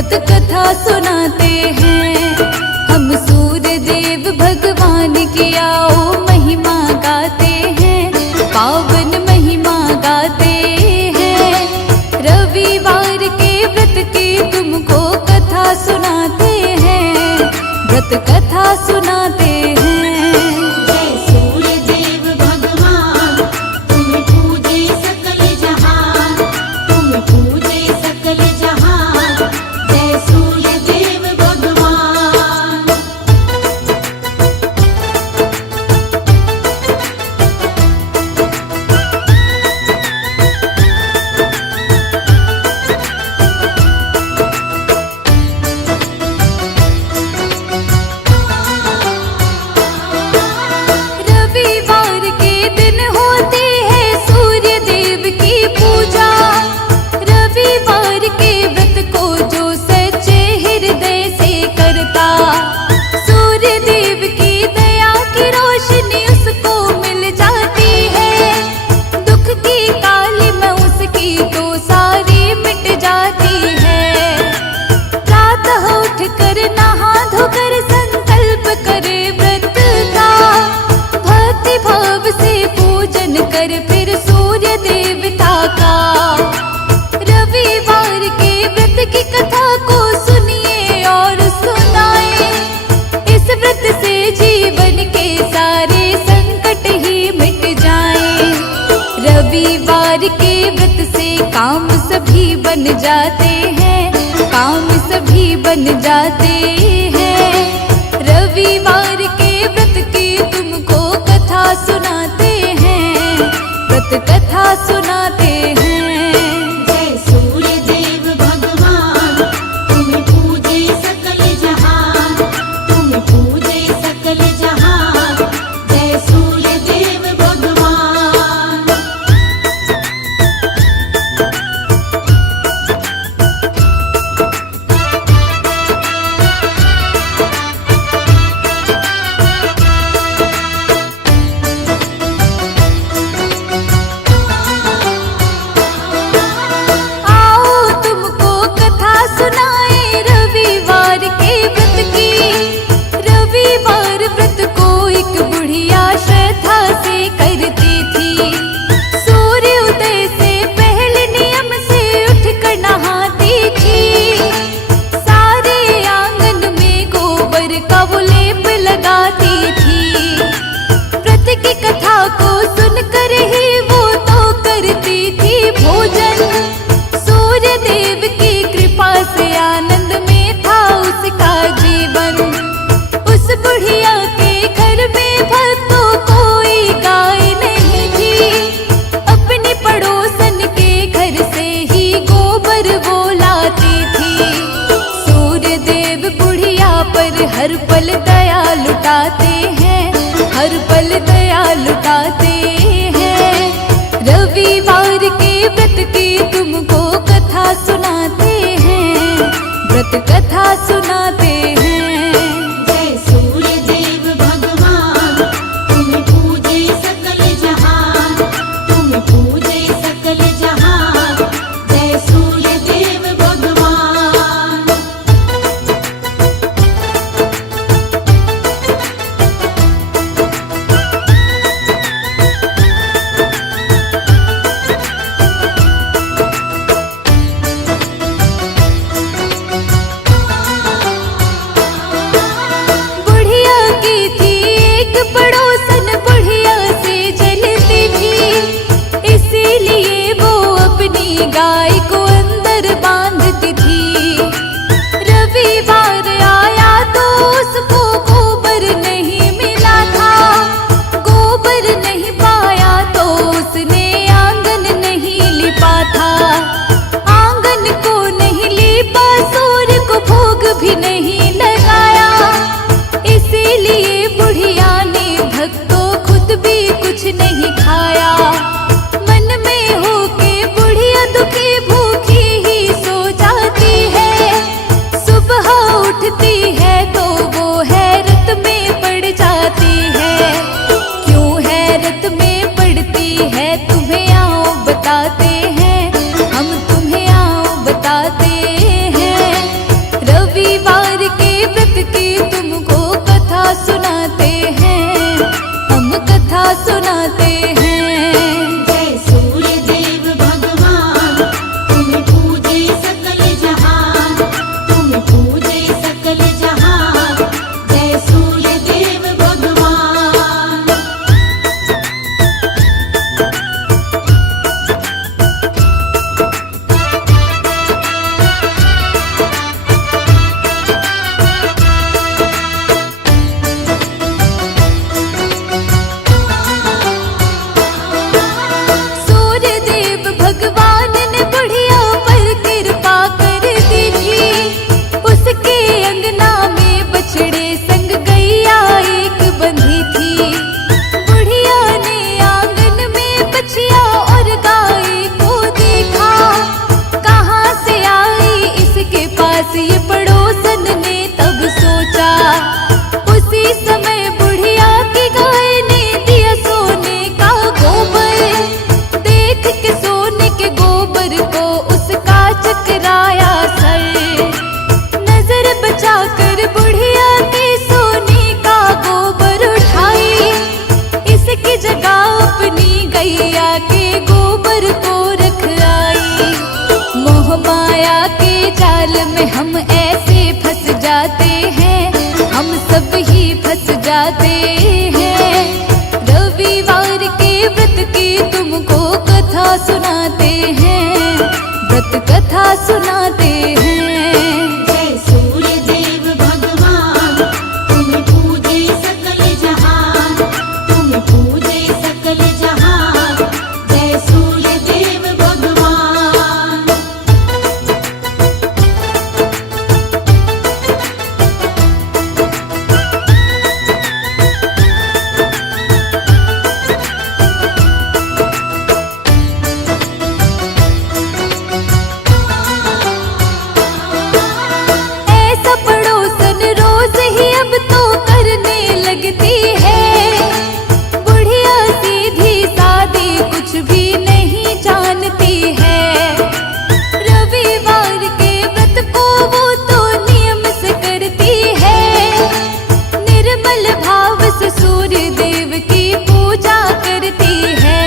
व्रत कथा सुनाते हैं। हम सूर्य देव भगवान की आओ महिमा गाते हैं, पावन महिमा गाते हैं। रविवार के व्रत की तुमको कथा सुनाते हैं, व्रत कथा सुनाते हैं। जय सूर्य देव भगवान, तुम पूजे सकल जहान, तुम पूजे सकल जहान। जय सूर्य देव भगवान। रविवार के दिन होती है सूर्य देव की पूजा। रविवार के व्रत को जो सच्चे हृदय से करता, सूर्य देव की दया की रोशनी उसको मिल जाती है। दुख की काली में उसकी तो सारी मिट जाती है। प्रातः उठ कर नहा धोकर संकल्प करे व्रत का, भक्ति भाव से पूजन कर फिर सूर्य देवता का। रविवार के व्रत की कथा को सुनिए और सुनाए, इस व्रत से जीवन के सारे संकट ही मिट जाएं। रविवार के व्रत से काम सभी बन जाते हैं, काम सभी बन जाते हैं। रविवार के व्रत की तुमको कथा सुनाते हैं, व्रत कथा सुनाते हैं। जय सूर्य देव भगवान, तुम पूजे सकल जहान, तुम पूजे सकल जहान। जय सूर्य देव भगवान। माया के जाल में हम ऐसे फंस जाते हैं, हम सब ही फंस जाते हैं। रविवार के व्रत की तुमको कथा सुनाते हैं, व्रत कथा सुनाते हैं। जय सूर्य देव भगवान, तुम पूजे सकल जहान, तुम पूजे सकल जहान। जय सूर्य देव भगवान। ऐसा पड़ोसन रोज ही अब तो करने लगती है, बुढ़िया सीधी सादी कुछ भी नहीं जानती है। रविवार के व्रत को वो तो नियम से करती है, निर्मल भाव से सूर्य देव की पूजा करती है।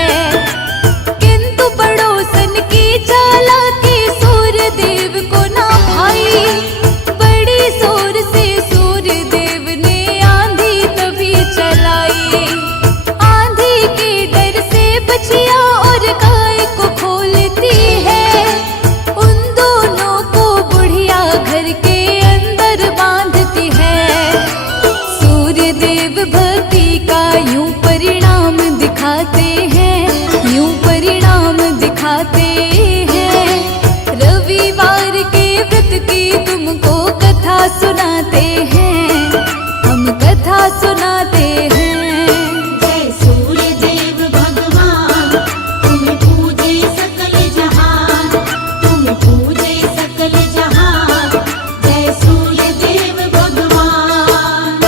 किंतु पड़ोसन की चालाकी सूर्य देव को ना भाई, बड़ी जोर से सूर्य देव ने आंधी तभी चलाई। आंधी के डर से बछिया और गाय को खोलती है, उन दोनों को बुढ़िया घर के अंदर बांधती है। सूर्य देव भक्ति का यूं परिणाम दिखाते हैं, यूं परिणाम दिखाते हैं। रविवार के व्रत की तुमको कथा सुनाते हैं, हम कथा सुनाते हैं। जय सूर्य देव भगवान, तुम पूजे सकल जहान, तुम पूजे सकल जहान। जय सूर्य देव भगवान।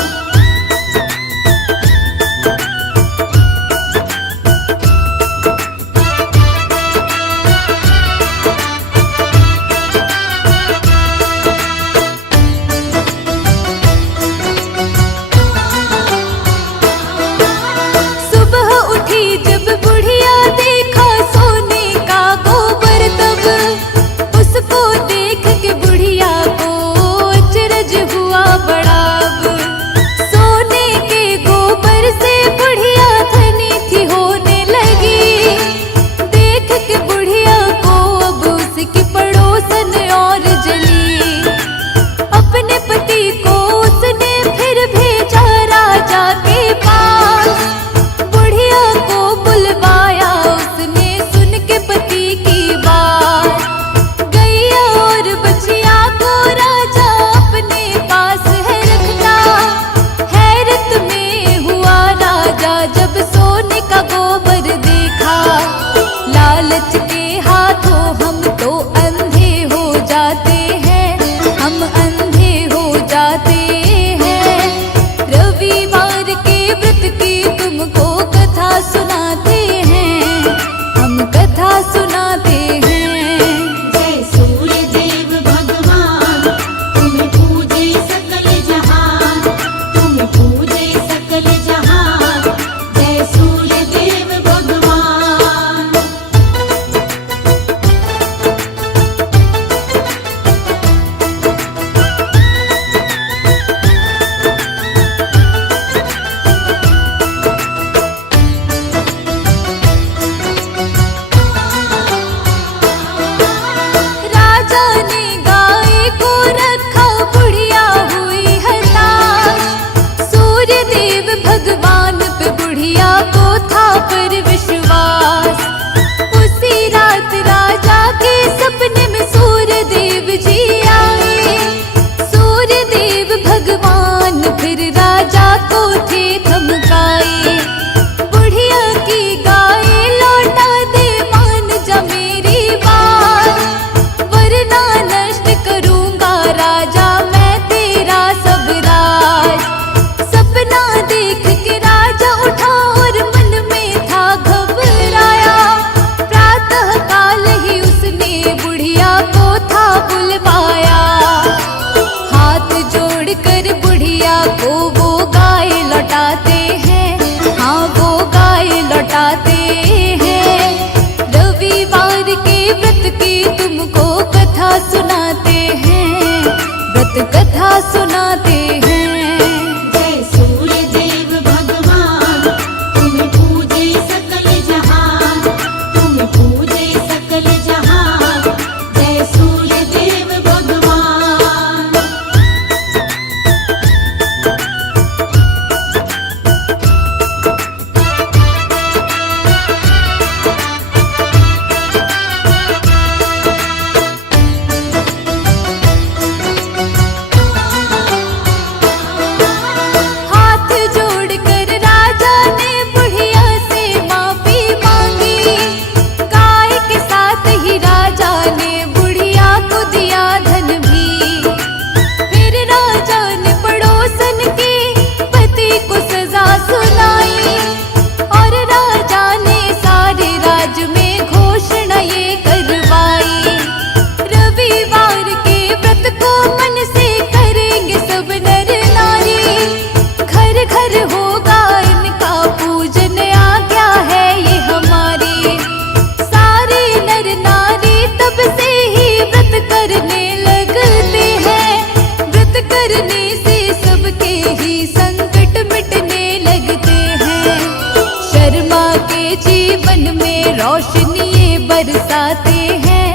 रोशनी ये बरसाते हैं,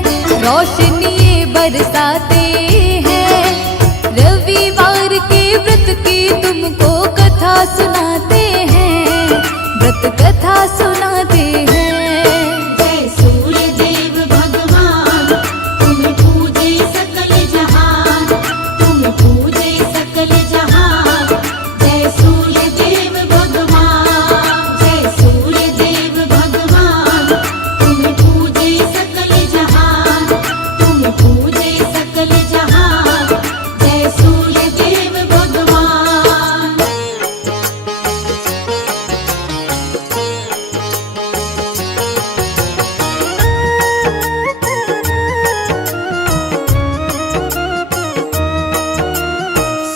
रोशनी ये बरसाते हैं। रविवार के व्रत की तुमको कथा सुनाते हैं, व्रत कथा सुनाते हैं। जय सूर्य देव भगवान, तुम पूजे सकल जहान, तुम पूजे सकल जहान। जय सूर्य देव भगवान, जय सूर्य देव भगवान, तुम पूजे सकल जहान, तुम पूजे सकल जहान। जय सूर्य देव भगवान।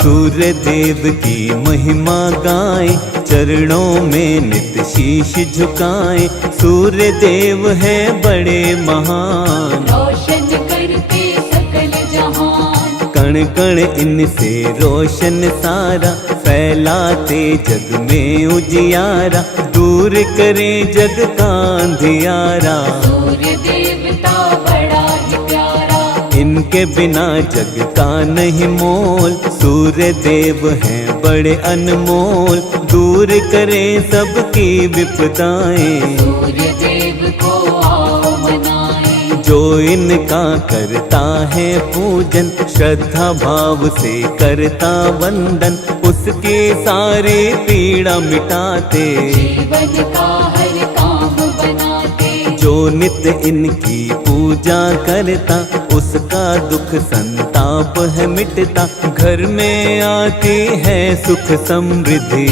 सूर्य देव की महिमा गाए, चरणों में नित शीश झुकाए। सूर्य देव है बड़े महान, रोशन करके सकल जहान। कण कण इनसे रोशन सारा, फैलाते जग में उजियारा। दूर करे जग का अंधियारा, सूर्य देवता बड़ा ही प्यारा। इनके बिना जग का नहीं मोल। सूर्य देव हैं बड़े अनमोल, दूर करें सबकी विपदाएं। सूर्य देव को आओ मनाएं, जो इनका करता है पूजन, श्रद्धा भाव से करता वंदन। उसकी सारी पीड़ा मिटाते, जीवन का हर काम बनाते। जो नित्य इनकी पूजा करता, उसका दुख संताप है मिटता। घर में आती है सुख समृद्धि,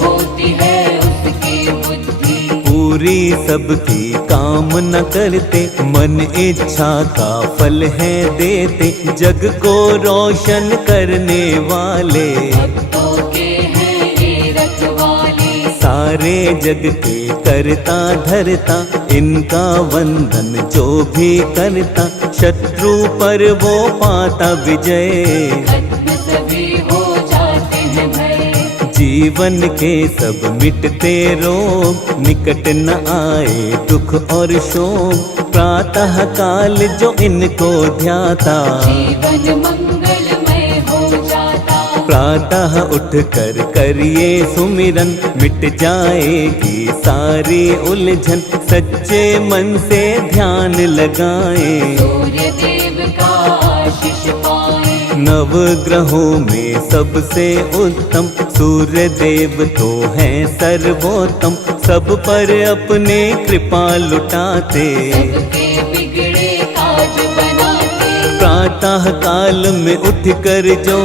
होती है उसकी बुद्धि। पूरी सबकी कामना करते, मन इच्छा का फल है देते। जग को रोशन करने वाले, भक्तों के हैं ये रखवाले। सारे जग के करता धरता। इनका वंदन जो भी करता, शत्रु पर वो पाता विजय। खत्म सभी हो जाते हैं भय, जीवन के सब मिटते रोग, निकट न आए दुख और शोक। प्रातः काल जो इनको ध्याता, जीवन मंगलमय हो जाता। प्रातः उठ कर करिए सुमिरन, मिट जाएगी सारी उलझन। सच्चे मन से ध्यान लगाएं, सूर्य देव का आशीष पाए। नव ग्रहों में सबसे उत्तम, सूर्य देव तो हैं सर्वोत्तम। सब पर अपने कृपा लुटाते, सबके बिगड़े ताज बनाते। प्रातः काल में उठ कर जो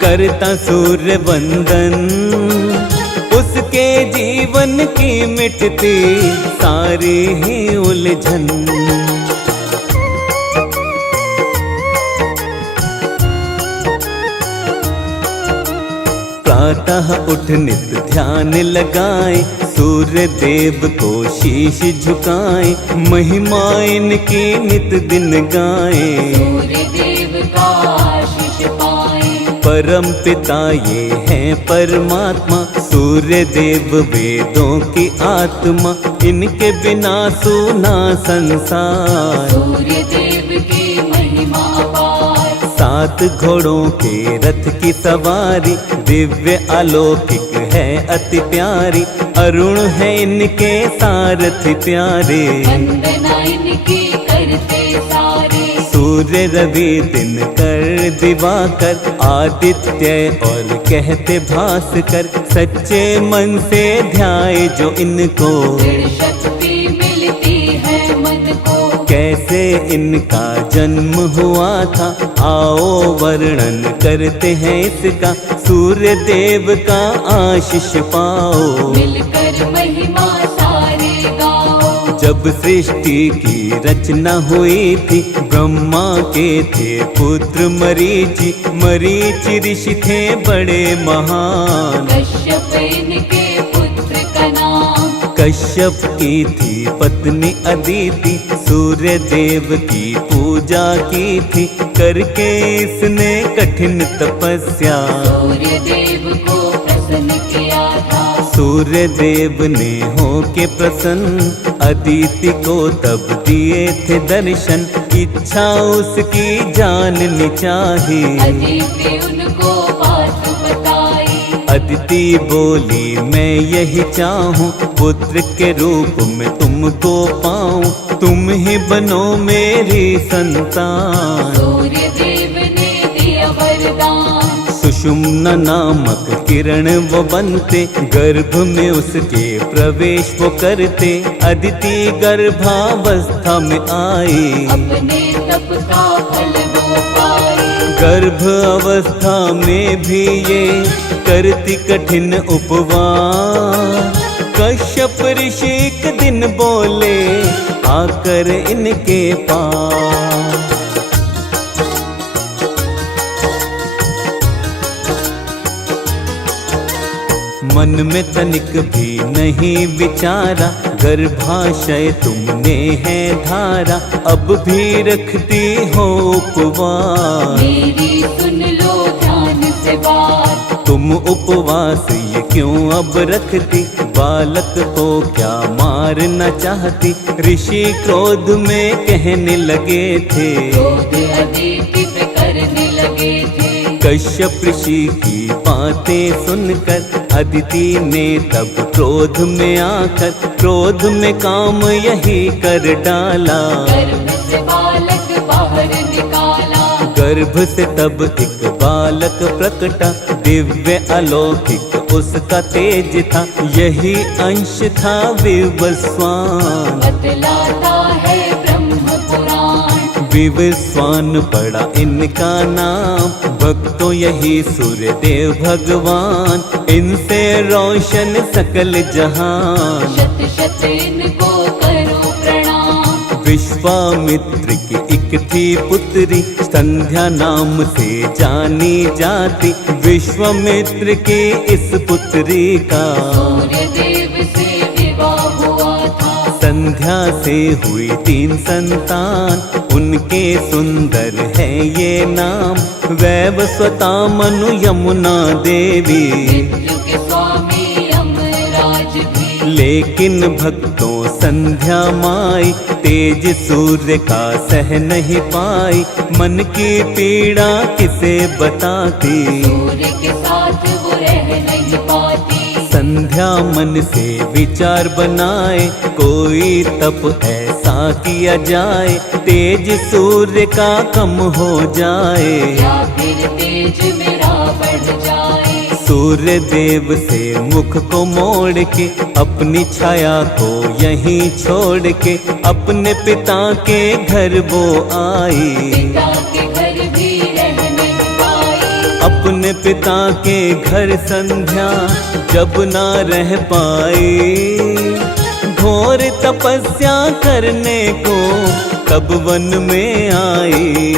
करता सूर्य वंदन, उसके जीवन की मिटती सारी ही उलझन। प्रातः उठ नित ध्यान लगाए, सूर्य देव को शीश झुकाए। महिमा इनकी नित दिन गाए, सूर्य देव का आशीष पाए। परम पिता ये हैं परमात्मा, सूर्य देव वेदों की आत्मा। इनके बिना सूना संसार, सूर्य देव की महिमा अपार। 7 घोड़ों के रथ की सवारी, दिव्य अलौकिक है अति प्यारी। अरुण है इनके सारथी प्यारे, वंदना इनकी करते सारे। सूर्य रवि दिन कर दिवाकर, आदित्य और कहते भास्कर। सच्चे मन से ध्याए जो इनको, दृढ़ शक्ति मिलती है मन को। कैसे इनका जन्म हुआ था, आओ वर्णन करते हैं इसका। सूर्य देव का आशीष पाओ, मिलकर महिमा सारे गाओ। जब सृष्टि की रचना हुई थी, ब्रह्मा के थे पुत्र मरीचि। मरीचि ऋषि थे बड़े महान, कश्यप इनके पुत्र का नाम। कश्यप की थी पत्नी अदिति, सूर्य देव की पूजा की थी। करके इसने कठिन तपस्या, सूर्य देव को प्रसन्न किया था। सूर्य देव ने होके प्रसन्न अदिति को तब दिए थे दर्शन। इच्छा उसकी जाननी चाही, अदिति उनको बात बताई। अदिति बोली मैं यही चाहूँ, पुत्र के रूप में तुमको पाऊँ, तुम ही बनो मेरी संतान। सूर्य देव ने दिया वरदान। सुषुम्ना नामक किरण वो बनते, गर्भ में उसके प्रवेश वो करते। अदिति गर्भावस्था में आई, अपने तप का फल वो पाई। गर्भ अवस्था में भी ये करती कठिन उपवास। कश्यप ऋषि एक दिन बोले आकर इनके पास। मन में तनिक भी नहीं विचारा, गर्भाशय तुमने है धारा, अब भी रखती हो उपवास। मेरी सुन लो ध्यान से बात। तुम उपवास ये क्यों अब रखती, बालक को क्या मारना चाहती। ऋषि क्रोध में कहने लगे थे, क्रोध अदिति पे करने लगे थे। कश्यप ऋषि की बातें सुनकर अदिति ने तब क्रोध में आकर, क्रोध में काम यही कर डाला। गर्भ से बालक बाहर निकाला। गर्भ से तब एक बालक प्रकटा, दिव्य अलौकिक उसका तेज था। यही अंश था विवस्वान, बतलाता है ब्रह्म पुराण। विवस्वान पड़ा इनका नाम, भक्तों यही सूर्य देव भगवान। इनसे रोशन सकल जहान, शत शत इनको करो प्रणाम। विश्वामित्र की एक थी पुत्री, संध्या नाम से जानी जाती। विश्वामित्र की इस पुत्री का सूर्य देव से विवाह हुआ था। संध्या से हुई 3 संतान, उनके सुंदर है ये नाम। वैवस्वता मनु यमुना देवी, मृत्यु के स्वामी यमराज भी। लेकिन भक्तों संध्या माई, तेज सूर्य का सह नहीं पाई। मन की पीड़ा किसे बताती, सूर्य के साथ वो रह नहीं पाती। संध्या मन से विचार बनाए, कोई तप ऐसा किया जाए, तेज सूर्य का कम हो जाए। या फिर तेज मेरा बढ़ जाए। सूर्य देव से मुख को मोड़ के, अपनी छाया को यहीं छोड़ के, अपने पिता के घर वो आई। पिता के घर भी रह नहीं पाई। अपने पिता के घर संध्या जब ना रह पाई, घोर तपस्या करने को तब वन में आई।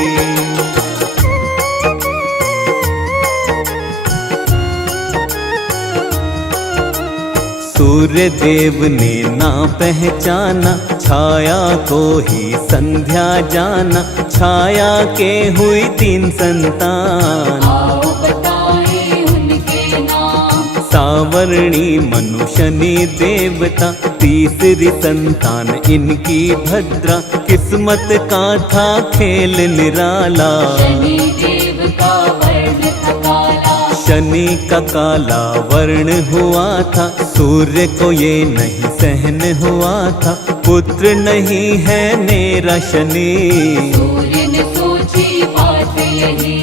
सूर्य देव ने ना पहचाना, छाया को ही संध्या जाना। छाया के हुई 3 संतान, आओ बताएं उनके नाम। सावरणी मनु शनि देवता, तीसरी संतान इनकी भद्रा। किस्मत का था खेल निराला, शनि देव का वर्ण था काला। शनि का काला वर्ण हुआ था, सूर्य को ये नहीं सहन हुआ था। पुत्र नहीं है मेरा शनि, सूर्य ने सोची बात यही।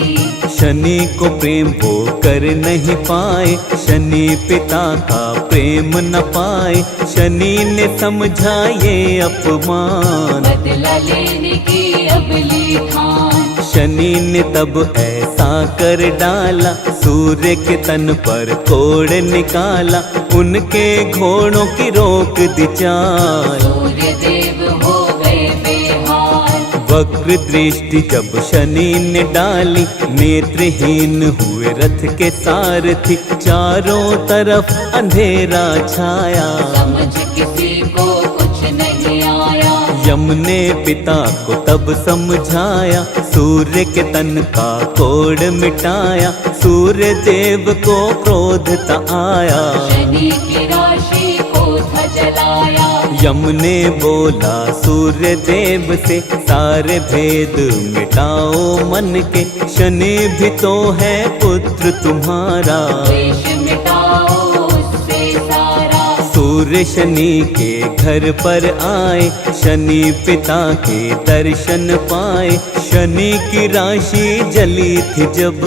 शनि को प्रेम वो कर नहीं पाए, शनि पिता का प्रेम न पाए। शनि ने समझा ये अपमान, बदला लेने की अब ली ठान। शनि ने तब ऐसा कर डाला, सूर्य के तन पर कोड़ निकाला। उनके घोड़ों की रोक दी चाल, सूर्य देव हो गए बेहाल। वक्र दृष्टि जब शनि ने डाली, नेत्रहीन हुए रथ के सारथी। चारों तरफ अंधेरा छाया, समझ किसी को कुछ नहीं आया। यम ने पिता को तब समझाया, सूर्य के तन का कोड़ मिटाया। सूर्य देव को क्रोध ता आया, शनि की राशि को था जलाया। यम ने बोला सूर्य देव से, सारे भेद मिटाओ मन के। शनि भी तो है पुत्र तुम्हारा, द्वेष मिटाओ उससे सारा। सूर्य शनि के घर पर आए, शनि पिता के दर्शन पाए। शनि की राशि जली थी जब,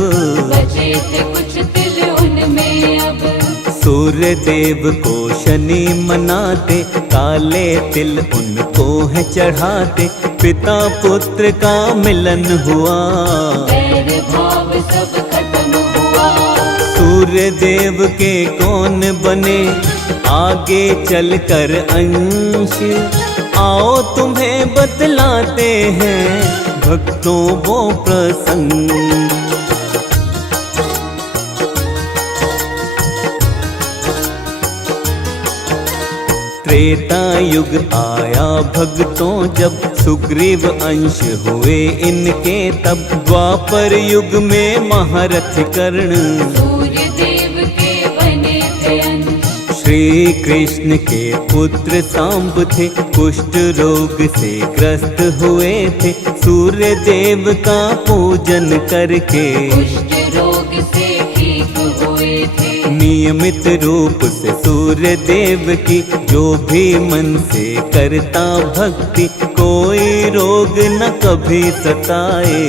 बचे थे कुछ तिल उनमें अब। सूर्य देव को शनि मनाते, काले तिल उनको है चढ़ाते। पिता पुत्र का मिलन हुआ, बैर भाव सब खत्म हुआ। सूर्य देव के कौन बने आगे चलकर अंश। आओ तुम्हें बतलाते हैं भक्तों वो प्रसंग। त्रेता युग आया भक्तों जब, सुग्रीव अंश हुए इनके तब। द्वापर युग में महारथ कर्ण, सूर्य देव के बने थे अंश। श्री कृष्ण के पुत्र सांब थे, कुष्ठ रोग से ग्रस्त हुए थे। सूर्य देव का पूजन करके कुष्ठ रोग से ठीक हुए थे। नियमित रूप से सूर्य देव की जो भी मन से करता भक्ति, कोई रोग न कभी सताए।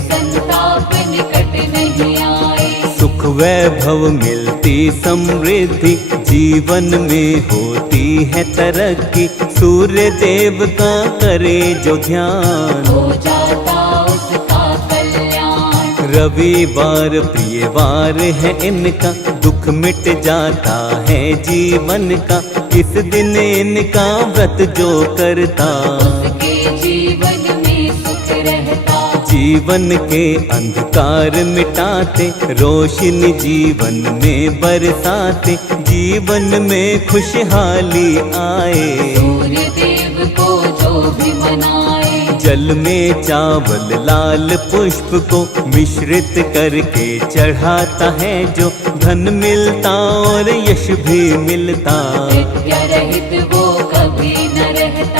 संताप निकट नहीं आए। सुख वैभव मिलती समृद्धि, जीवन में होती है तरक्की। सूर्य देव का करे जो ध्यान, हो जाता उसका कल्याण। रविवार प्रिय वार है इनका, दुख मिट जाता है जीवन का। इस दिन इनका व्रत जो करता, उसके जीवन में सुख रहता। जीवन के अंधकार मिटाते, रोशनी जीवन में बरसाते। जीवन में खुशहाली आए, सूर्य देव को जो भी मनाए। जल में चावल लाल पुष्प को मिश्रित करके चढ़ाता है जो। धन मिलता और यश भी मिलता, विद्या रहित